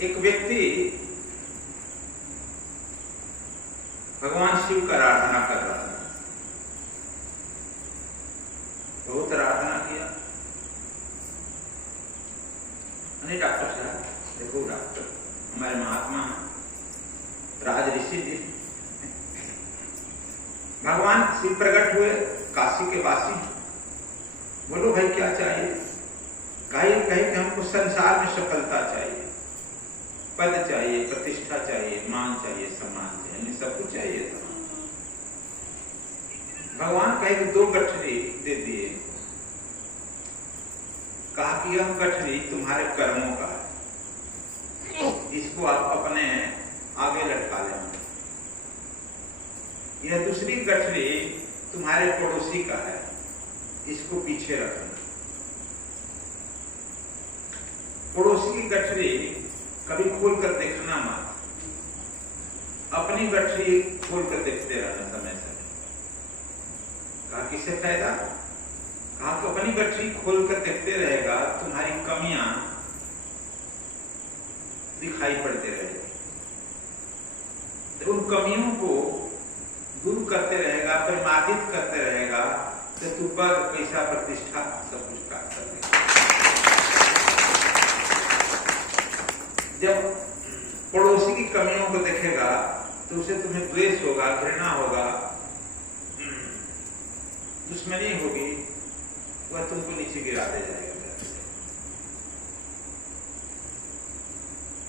एक व्यक्ति भगवान शिव का आराधना कर रहा था, बहुत आराधना किया। अरे डॉक्टर साहब, देखो डॉक्टर हमारे महात्मा राज ऋषि जी, भगवान शिव प्रकट हुए, काशी के वासी, बोलो भाई क्या चाहिए? कहे कि हमको संसार में सफलता चाहिए, पद चाहिए, प्रतिष्ठा चाहिए, मान चाहिए, सम्मान चाहिए, सब कुछ चाहिए था। भगवान कहे कि 2 गठरी दे दिए। कहा कि यह गठरी तुम्हारे कर्मों का है, इसको आप अपने आगे लटका लेना। यह दूसरी गठरी तुम्हारे पड़ोसी का है, इसको पीछे रखना। पड़ोसी की गठरी कभी खोलकर देखना मत, अपनी गठरी खोलकर देखते रहना समय से। कहा किसे फायदा? कहा तो अपनी गठरी खोलकर देखते रहेगा, तुम्हारी कमियां दिखाई पड़ते रहेगी। तो उन कमियों को दूर करते रहेगा, परिमार्जित करते रहेगा, तो तू पद, पैसा, प्रतिष्ठा सब कुछ प्राप्त कर लेगा। जब पड़ोसी की कमियों को देखेगा तो उसे तुम्हें द्वेष होगा, घृणा होगा, दुश्मनी होगी, वह तुमको नीचे गिरा दे जाएगा।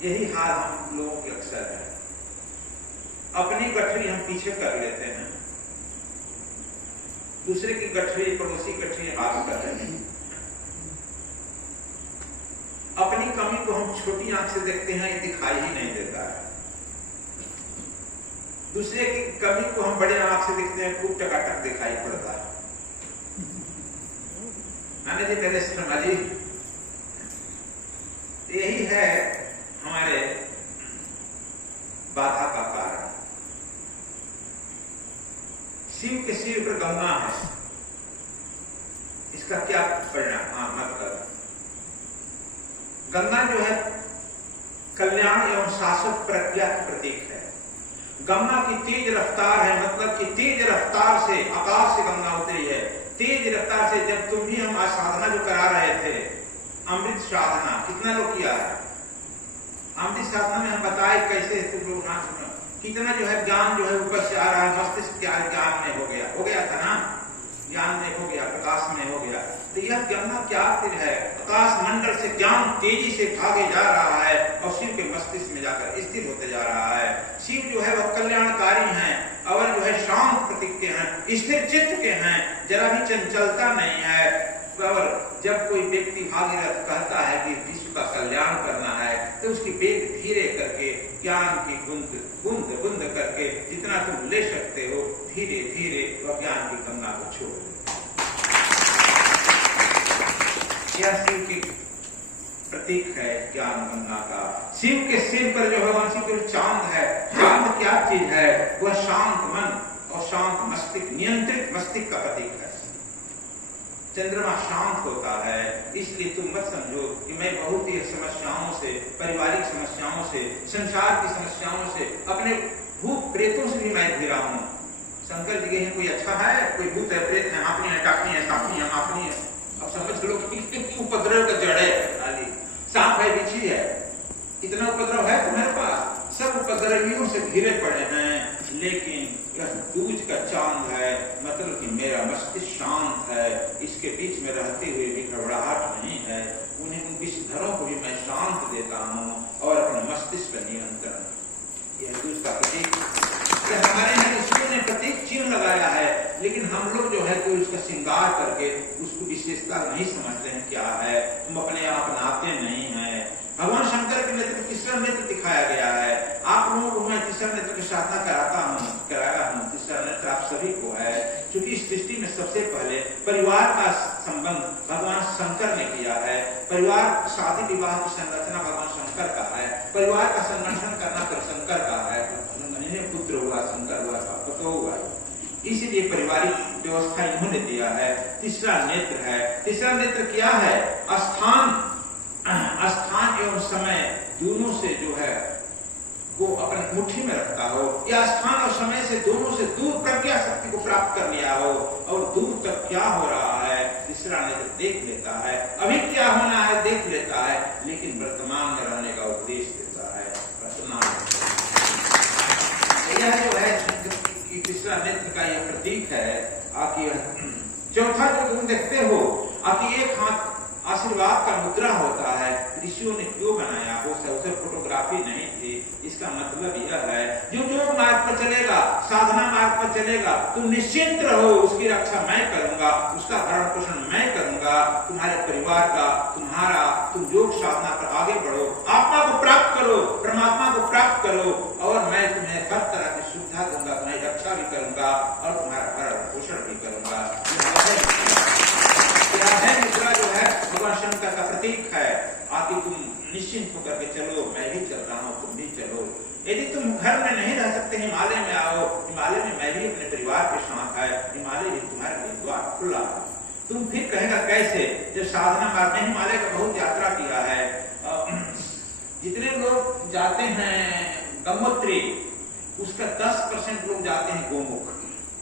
यही हाल हम लोगों के अक्सर है। अपनी गठरी हम पीछे कर लेते हैं, दूसरे की गठरी, पड़ोसी गठरी आगे कर लेते हैं। अपनी कमी को हम छोटी आंख से देखते हैं, ये दिखाई ही नहीं देता है। दूसरे की कमी को हम बड़े आंख से देखते हैं, खूब टकाटक दिखाई पड़ता है। जी मेरे शर्मा जी, यही है हमारे बाधा का कारण। शिव के सिर पर गंगा है, इसका क्या परिणाम? मतलब गंगा जो है कल्याण एवं शाश्वत प्रज्ञा का प्रतीक है। गंगा की तेज रफ्तार है, मतलब कि तेज रफ्तार से आकाश से गंगा उतरी है। तेज रफ्तार से जब तुम भी हम आज साधना जो करा रहे थे, अमृत साधना, कितना लोग किया है? अमृत साधना में हम बताए कैसे तुम लोग ना सुनो, कितना जो है ज्ञान जो है ऊपर से आ रहा है, मस्तिष्क क्या ज्ञान में हो गया था ना, ज्ञान में हो गया, प्रकाश में हो गया। तो यह गंगा क्या फिर है? आकाश मंडल से ज्ञान तेजी से भागे जा रहा है और शिव के मस्तिष्क में जाकर स्थिर होते जा रहा है। शिव जो है वह कल्याणकारी हैं और जो है शांत प्रतीक के हैं, स्थिर चित्त के हैं, जरा भी चंचलता नहीं है। और जब कोई व्यक्ति भागीरथ कहता है कि विश्व का कल्याण करना है, तो उसकी वेग धीरे करके ज्ञान की बूंद बूंद बूंद करके जितना तुम ले सकते हो, धीरे धीरे वह ज्ञान की गंगा को छोड़ दो। यह शिव की प्रतीक है, ज्ञान गंगा का। शिव के सिर पर जो भगवान शिव के चांद है। चांद क्या चीज है? वह शांत मन और शांत मस्तिष्क, नियंत्रित मस्तिष्क का प्रतीक है। चंद्रमा शांत होता है, इसलिए तुम मत समझो कि मैं बहुत ही समस्याओं से, पारिवारिक समस्याओं से, संसार की समस्याओं से, अपने भूत प्रेतों से भी मैं घिरा हूं। शंकर जी के कोई अच्छा है? कोई भूत है, प्रेत है, आपनी है, टाकनी है, सापनी है, आपनी है। अब समझ लो उपद्रव का जड़ है, खाली सांप है, बिच्छी है, इतना उपद्रव है तुम्हारे पास। सब उपद्रवियों से घिरे पड़े हैं, लेकिन यह दूज का चांद है, मतलब कि मेरा मस्तिष्क शांत है, इसके बीच में रहते हुए भी घबराहट नहीं है। उन्हें उन विषधरों को भी मैं शांत देता हूँ और अपने मस्तिष्क पर नियंत्रण। यह दूज का प्रतीक हमारे यहाँ ऋषियों ने प्रतीक चिन्ह लगाया है, लेकिन हम लोग जो है कोई उसका श्रृंगार करके उसको विशेषता नहीं समझते हैं क्या है, हम अपने आप नाते नहीं है। भगवान शंकर के नेत्र तीसरा नेत्र दिखाया गया है। आप लोगों को मैं तीसरा नेत्र की साधना कराया हूँ। तीसरा नेत्र आप सभी को है, क्योंकि इस सृष्टि में सबसे पहले परिवार का संबंध भगवान शंकर ने किया है। परिवार, शादी विवाह की संरचना भगवान शंकर का है, परिवार का संगठन करना तो शंकर का है। पुत्र हुआ, शंकर हुआ, पुत्र हुआ, इसीलिए पारिवारिक व्यवस्था इन्होंने दिया है। तीसरा नेत्र है। तीसरा नेत्र क्या है? स्थान एवं समय दोनों से जो है वो अपने मुट्ठी में रखता हो, या स्थान और समय से दोनों से दूर प्रज्ञा शक्ति को प्राप्त कर लिया हो, और दूर तक क्या हो रहा है तीसरा नेत्र देख लेता है, अभी क्या होना है देख लेता है, लेकिन वर्तमान में रहने का उपदेश देता है। यह जो है तीसरा नेत्र का यह प्रतीक है। आकि चौथा जो तुम देखते हो, आकि एक हाथ आशीर्वाद का मुद्रा होता है। ऋषियों ने क्यों बनाया हो, उसे फोटोग्राफी नहीं थी। इसका मतलब यह है जो योग मार्ग पर चलेगा, साधना मार्ग पर चलेगा, तुम निश्चिंत रहो, उसकी रक्षा मैं करूंगा, उसका भरण पोषण मैं करूंगा, तुम्हारे परिवार का, तुम्हारा, तुम योग साधना पर आगे बढ़ो, आत्मा को प्राप्त करो, परमात्मा को प्राप्त करो, और मैं तुम्हें हर तरह की सुविधा दूंगा, तुम्हारी रक्षा भी करूंगा और तुम्हारा भरण पोषण भी करूंगा। मुद्रा जो है भगवान शंकर का प्रतीक है। आकि तुम निश्चिंत होकर के चलो, मैं भी चल रहा हूँ, तुम भी चलो। यदि तुम घर में नहीं रह सकते, हिमालय में आओ, हिमालय में मैं भी अपने परिवार के साथ है, हिमालय भी तुम्हारे लिए द्वार खुला है। तुम फिर कहेगा कैसे, जब साधना मार्ग में हिमालय का बहुत यात्रा किया है। जितने लोग जाते हैं गंगोत्री, उसका 10% लोग जाते हैं गोमुख।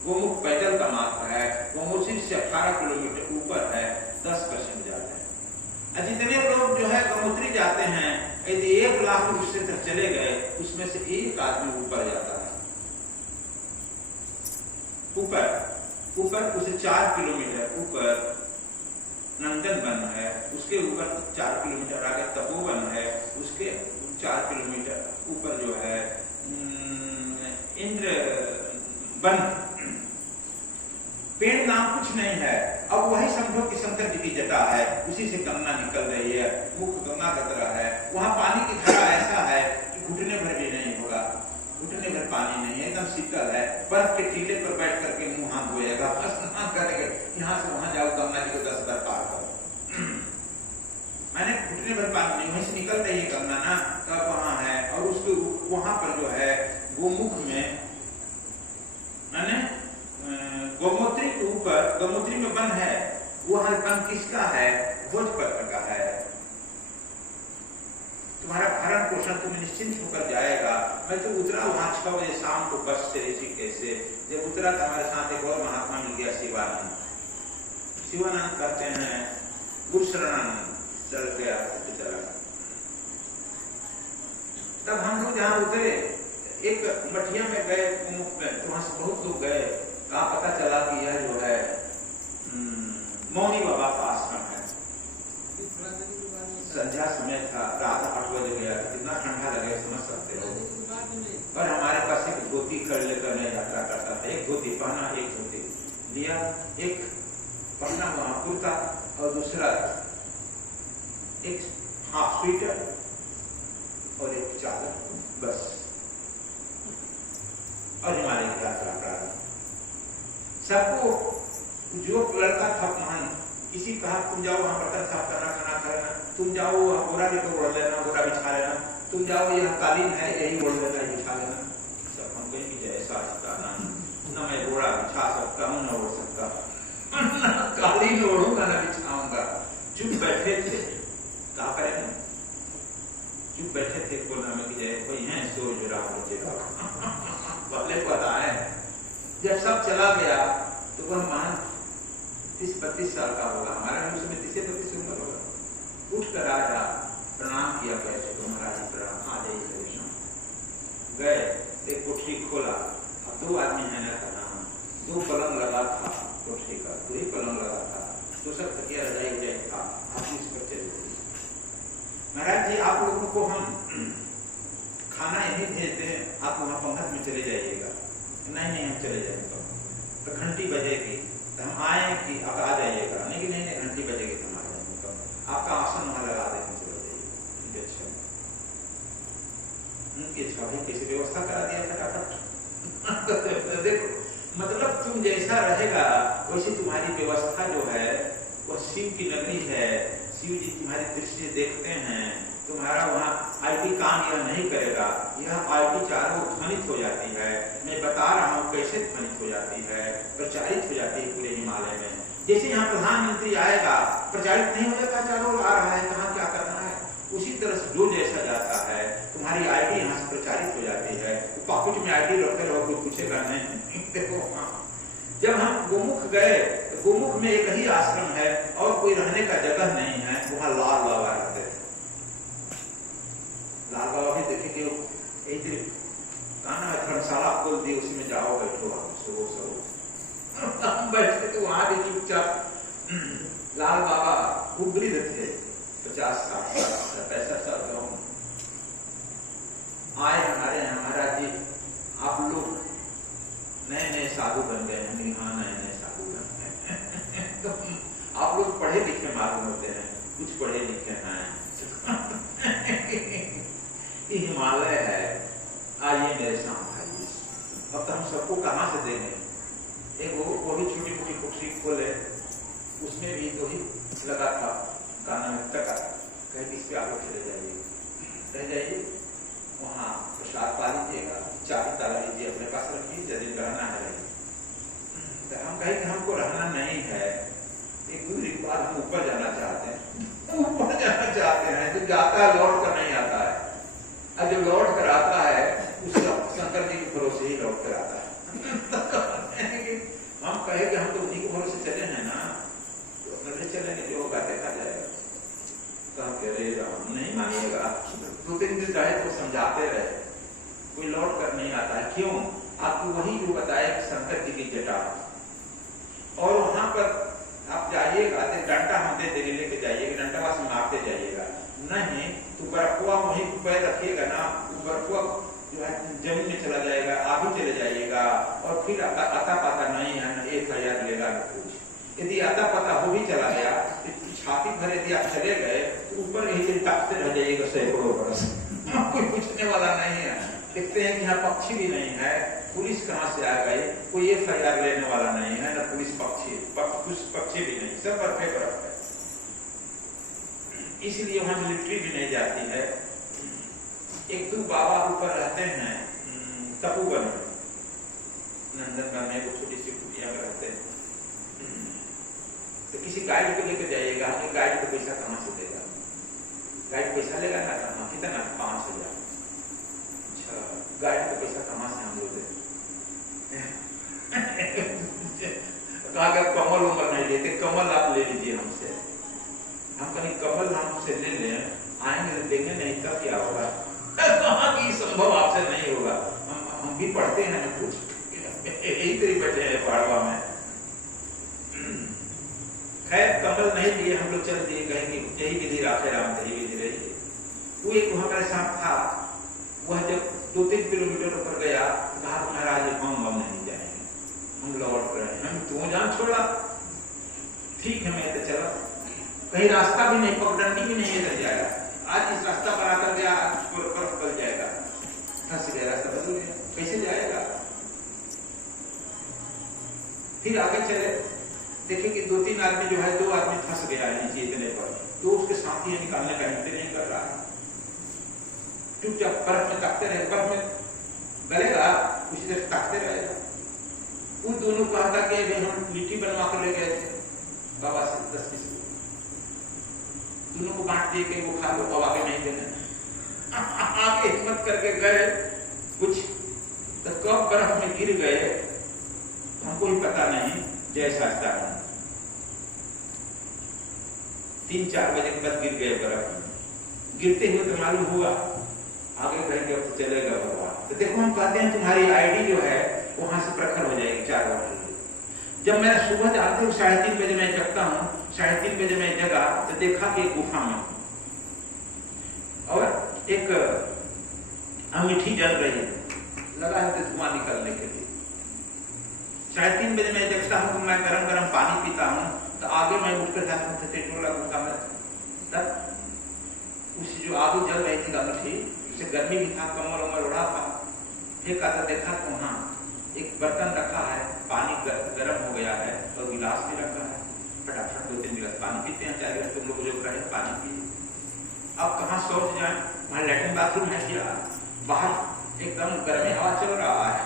गोमुख पैदल का मार्ग है, गंगोत्री से 18 किलोमीटर ऊपर है, 10% जाते हैं। जितने लोग जो है गंगोत्री जाते हैं, यदि 1 लाख किलोमीटर तक चले गए, उसमें से एक आदमी ऊपर जाता है, ऊपर उसे 4 किलोमीटर ऊपर नंदन वन है, उसके ऊपर 4 किलोमीटर आगे तपोवन है, उसके 4 किलोमीटर ऊपर जो है इंद्र वन। पेड़ नाम कुछ नहीं है। अब वही समझो कि शंकर जी की जटा है, उसी से गंगा निकल रही है, मुख गंगा का तरह है। वहां पानी की धारा ऐसा है कि घुटने भर भी नहीं होगा, घुटने भर पानी नहीं है, एकदम शीतल है। बर्फ के टीले पर बैठ करके मुंह हाथ धोएगा, स्नान करेगा, यहाँ से वहां जाओ, गंगा जी को 10 बार पार करो। मैंने घुटने भर पानी नहीं, वहीं से निकल रही है गंगा ना, तब वहां है। और उसके वहां पर जो है गोमुख में, मैंने गंगोत्री के ऊपर, गंगोत्री में वन है, वह वन किसका है? भोजपत्र का है। तुम्हारा भरण पोषण तुम्हें निश्चिंत होकर जाएगा। मैं तो उतरा वहां 6 बजे शाम को बस से ऋषिकेश से। जब उतरा तो हमारे साथ एक और महात्मा मिल गया, शिवानंद। शिवानंद कहते हैं गुरु शरणानंद, चल गया तो चला। तब हम लोग जहाँ उतरे, एक मठिया में गए, तो वहां से बहुत लोग गए। कहा पता चला कि यह जो है मौनी बाबा का आश्रम है। संध्या समय था, रात 8 बजे गया, कितना ठंडा लगे समझ सकते हो। और हमारे पास एक धोती कर लेकर मैं यात्रा करता था। एक धोती पहना, एक धोती लिया, एक पहना वहां कुर्ता और दूसरा एक हाफ स्वेटर और एक चादर, बस। और हिमालय की यात्रा प्रारंभ। सबको जो लड़का था महान, किसी कहा तुम जाओ वहां बर्तन साफ करना, खाना खाना, तुम जाओ वहां बोरा लेकर ओढ़ लेना, बोरा बिछा लेना, तुम जाओ यह कालीन है यही ओढ़ लेना, बिछा लेना। सब हम कहें कि जैसा ना मैं बोरा बिछा सकता हूँ, न ओढ़ सकता, कालीन ओढ़ूंगा न बिछाऊंगा। चुप बैठे थे, क्या करें, चुप बैठे थे। कोना में कि कोई है सोच रहा हो, पहले पता है। जब सब चला गया तो वह महान 30-32 साल का होगा, हमारा भी उसमें 30-32 उम्र होगा। उठ कर आया, प्रणाम किया, कैसे तो महाराज प्रणाम, आ जाइए। गए, एक कोठरी खोला, अब 2 आदमी है ना का नाम, 2 पलंग लगा था कोठरी का, 2 ही पलंग लगा था, तो सब तकिया रजाई था, आप इस पर चले गए। महाराज जी आप लोगों को हम खाना यही भेजते हैं, आप वहां पंगत में चले जाइएगा। नहीं हम चले जाएंगे। तो घंटी बजेगी तो हम आए कि आप आ जाइएगा, नहीं कि नहीं घंटी बजेगी तो हम आ जाएंगे, तो आपका आसन वहां लगा देंगे, चले जाइए। अच्छा भाई कैसे व्यवस्था करा दिया फटाफट। देखो मतलब तुम जैसा रहेगा वैसे तुम्हारी व्यवस्था जो है वह शिव की नगरी है। शिव जी तुम्हारी दृष्टि देखते हैं, तुम्हारा वहाँ आईटी काम यह नहीं करेगा, यह आईटी चारों ध्वनित हो जाती है। मैं बता रहा हूँ कैसे ध्वनित हो जाती है, प्रचारित हो जाती है पूरे हिमालय में। जैसे यहाँ प्रधानमंत्री आएगा, प्रचारित नहीं हो जाता चारों आ रहा है, कहाँ क्या करना है, उसी तरह से जो जैसा जाता है तुम्हारी आईडी यहाँ से प्रचारित हो जाती है, पॉकेट में आईडी रखे रहो, कोई पूछेगा नहीं। देखो जब हम गोमुख गए तो गोमुख में एक ही आश्रम है और कोई रहने का जगह नहीं है, वहां लाल बाबा रहते थे। लाल बाबा भी देखे कि एक कहना है धर्मशाला खोल दी, उसमें जाओ बैठो सब हम बैठे तो वहां भी चुपचाप। लाल बाबा खूब वृद्ध थे, 50-60 साल 65 साल का आए हमारे यहाँ। महाराज जी आप लोग नए नए साधु बन गए हैं। हाँ नए नए साधु बन गए तो आप लोग पढ़े लिखे मालूम होते हैं, कुछ पढ़े लिखे हैं ये हिमालय है, आइए मेरे साथ आइए। अब तो हम सबको कहाँ से देंगे? एक वो भी छोटी मोटी कुर्सी खोले, उसमें भी तो ही लगा था गाना में तक कहे इस पे आप लोग चले जाइए, रह जाइए, वहाँ प्रसाद पा लीजिएगा, चाबी ताला लीजिए, अपने पास रखिए, यदि रहना है रहिए। तो हम कहें कि हमको रहना नहीं है, एक दूरी के बाद हम ऊपर जाना चाहते हैं, ऊपर जाना चाहते हैं। जो जाता है लौट कर नहीं आता है, और जो लौट कर आता है उसका शंकर जी के भरोसे ही लौट कर आता है। हम कहे कि हम तो उन्हीं के भरोसे चले हैं ना, तो अपने चलेंगे, जो होगा देखा जाएगा। तो हम कह रहे हम नहीं मानिएगा। 2-3 दिन रहे तो समझाते रहे, कोई लौट कर नहीं आता है। क्यों? आपको वही जो बताया कि शंकर जी की जटा, और वहां पर आप जाइएगा तो डंडा हम दे देंगे, लेके जाइएगा, डंडा से मारते जाइएगा। नहीं तो बर्फुआ वहीं पैर रखिएगा ना, बर्फुआ जो है जमीन में चला जाएगा, आप ही चले जाइएगा, और फिर आता पता नहीं है, 1000 लेगा न कुछ। यदि आता पता हो भी चला गया, छाती भर यदि आप चले गए तो ऊपर यही से ताकते रह जाइएगा सैकड़ों बरस कोई पूछने वाला नहीं है। देखते हैं कि यहाँ पक्षी भी नहीं है, पुलिस कहाँ से आ गई, कोई FIR लेने वाला नहीं है, न पुलिस पक्षी भी नहीं, सब बर्फे बर्फ है। इसलिए वहां मिलिट्री भी नहीं जाती है। एक दो बाबा ऊपर रहते हैं तपोवन में, नंदनवन में, वो छोटी सी कुटिया में रहते हैं। तो किसी गाइड को लेकर जाइएगा, हमें गाइड को पैसा कहाँ से देगा? गाइड पैसा लेगा ना, कहाँ, कितना? 5000। अच्छा, गाइड को पैसा कहाँ से हम लोग दें? कहा कमल उमर नहीं लेते, कमल आप ले लीजिए हमसे। हम कहीं कमल हमसे ले लें, आएंगे तो देंगे नहीं, तब क्या होगा? कहाँ की संभव आपसे नहीं होगा। हम भी पढ़ते हैं ना कुछ, यही तरी बैठे हैं पहाड़वा में। खैर कमल नहीं लिए, हम लोग चल दिए, कहेंगे यही विधि राखे राम, यही विधि रही। वो एक वहां मेरे साथ था, वह जब 2-3 किलोमीटर ऊपर गया, कहा महाराज हम नहीं जाएंगे, हम लौट रहे हैं। हम क्यों जान छोड़ा? ठीक है मैं तो चला, कहीं रास्ता भी नहीं, पगडंडी भी नहीं लेकर जाएगा। आज इस रास्ता पर आकर गया, बर्फ बदल जाएगा, फंस गया, रास्ता बदल गया, कैसे जाएगा? फिर आगे चले, देखे कि 2-3 आदमी जो है, 2 आदमी फंस गया नीचे इतने पर, तो उसके साथी निकालने का हिम्मत नहीं कर रहा है। चुपचाप बर्फ में ताकते रहे, बर्फ में गलेगा, उसी तरह ताकते रहेगा। उन दोनों कहता कि हम लिट्टी बनवा कर ले गए थे बाबा से 10-20, दोनों को बांट दिए कि वो खा लो, अब आगे नहीं देना। आगे हिम्मत करके गए कुछ, तो कब बर्फ में गिर गए हमको ही पता नहीं। जैसा 3-4 बजे के बाद गिर गए बर्फ में। गिरते हुए तो मालूम हुआ आगे कहेंगे अब तो चलेगा भगवान। तो देखो हम कहते हैं तुम्हारी आईडी जो है वहां से प्रखर हो जाएगी 4 बजे। जब मैं सुबह जाते हूँ 3:30 बजे मैं जगता हूँ, 3:30 बजे मैं जगा तो देखा कि एक गुफा में और एक अंगीठी जल रही है, लगा है धुआं निकलने के लिए। 3:30 बजे मैं जगता हूँ तो मैं गरम पानी पीता हूँ, तो आगे मैं उठ कर गुफा में, तब उस जो आगे जल रही थी अंगीठी, उसे गर्मी भी था, कमर उमर उड़ा था। एक आता देखा तो वहाँ एक बर्तन रखा है, पानी गर्म हो गया है और गिलास भी रखा है। फटाफट 2-3 गिलास पानी पीते हैं, 4 गिलास तुम लोग जो करें पानी पिए। अब कहाँ शौच जाए, वहाँ लैट्रिन बाथरूम है क्या? बाहर एकदम गर्मी हवा चल रहा है।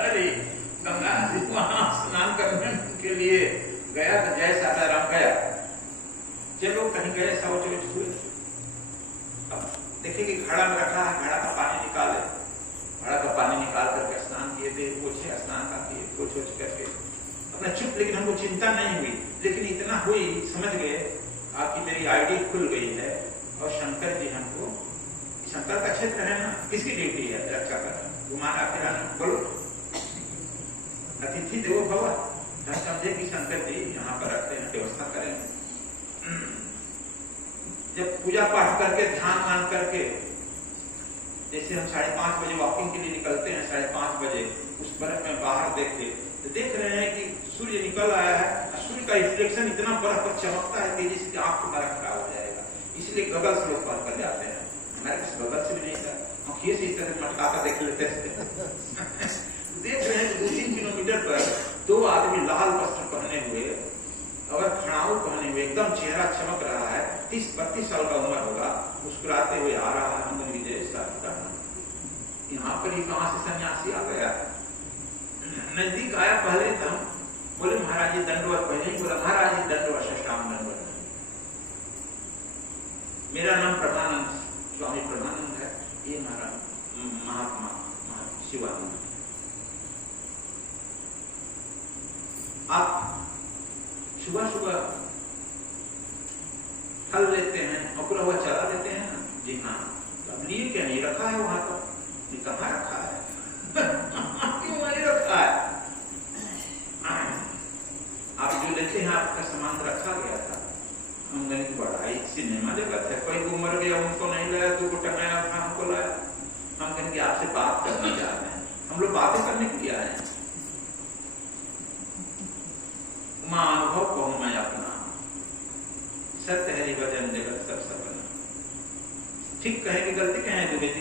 अरे गंगा वहां स्नान करने के लिए गया तो जय सासाराम गया, चलो कहीं गए, शौच हुए। अब देखिए कि खड़ा घड़ा में रखा है, घड़ा का पानी निकाले, घड़ा का पानी निकाल करके स्नान किए थे, पोछे स्नान का किए, पोछ करके अपना चुप। लेकिन हमको चिंता नहीं हुई, लेकिन इतना हुई, समझ गए आपकी मेरी आईडी खुल गई है और शंकर जी हमको, शंकर का क्षेत्र है ना, किसकी ड्यूटी है रक्षा करना, घुमाना फिराना। बोलो अतिथि देवो भव, हम समझे कि शंकर जी यहाँ पर रखते हैं, व्यवस्था करेंगे। जब पूजा पाठ करके ध्यान मान करके, जैसे हम 5:30 बजे वॉकिंग के लिए निकलते हैं, 5:30 बजे उस बर्फ में बाहर देखते तो देख रहे हैं कि सूर्य निकल आया है, सूर्य का रिफ्लेक्शन इतना बर्फ पर चमकता है तेजी से, आंख तुम्हारा खराब हो जाएगा। इसलिए गगल से लोग पढ़ कर जाते हैं, हमारे पास गगल से भी नहीं था, आंखिए से इस तरह मटका कर देख लेते थे। देख रहे हैं 2-3 किलोमीटर पर 2 आदमी लाल वस्त्र पहने हुए और खड़ाऊ पहने हुए, एकदम चेहरा चमक रहा है, 30-32 साल का उम्र होगा, मुस्कुराते हुए आ रहा है। हम विजय यहाँ पर ही कहां से सन्यासी आ गया, नजदीक आया। पहले तो हम बोले महाराज जी दंडवत, पहले ही बोला महाराज जी दंडवत, शष्टांग दंडवत। मेरा नाम प्रभानंद, स्वामी प्रभानंद है, ये हमारा महात्मा शिवानंद। आप सुबह सुबह फल लेते हैं और पूरा हुआ चला लेते हैं ना? जी हाँ। अब लिए क्या नहीं रखा है वहां पर, कहाँ रखा है? क्यों नहीं रखा है? आप जो लेते हैं आपका सामान रखा गया था। हम कहें बड़ा ही सिनेमा जगत है, कोई उम्र गया उनको नहीं लाया, तो टंगाया था, हमको लाया। हम कहेंगे आपसे बात करने जा रहे हैं, हम लोग बातें करने के लिए आए हैं। मां अनुभव कहूं मैं अपना, सत्य हरि भजन जगत सब सपना। ठीक कहें कि गलती कहें दुबे जी?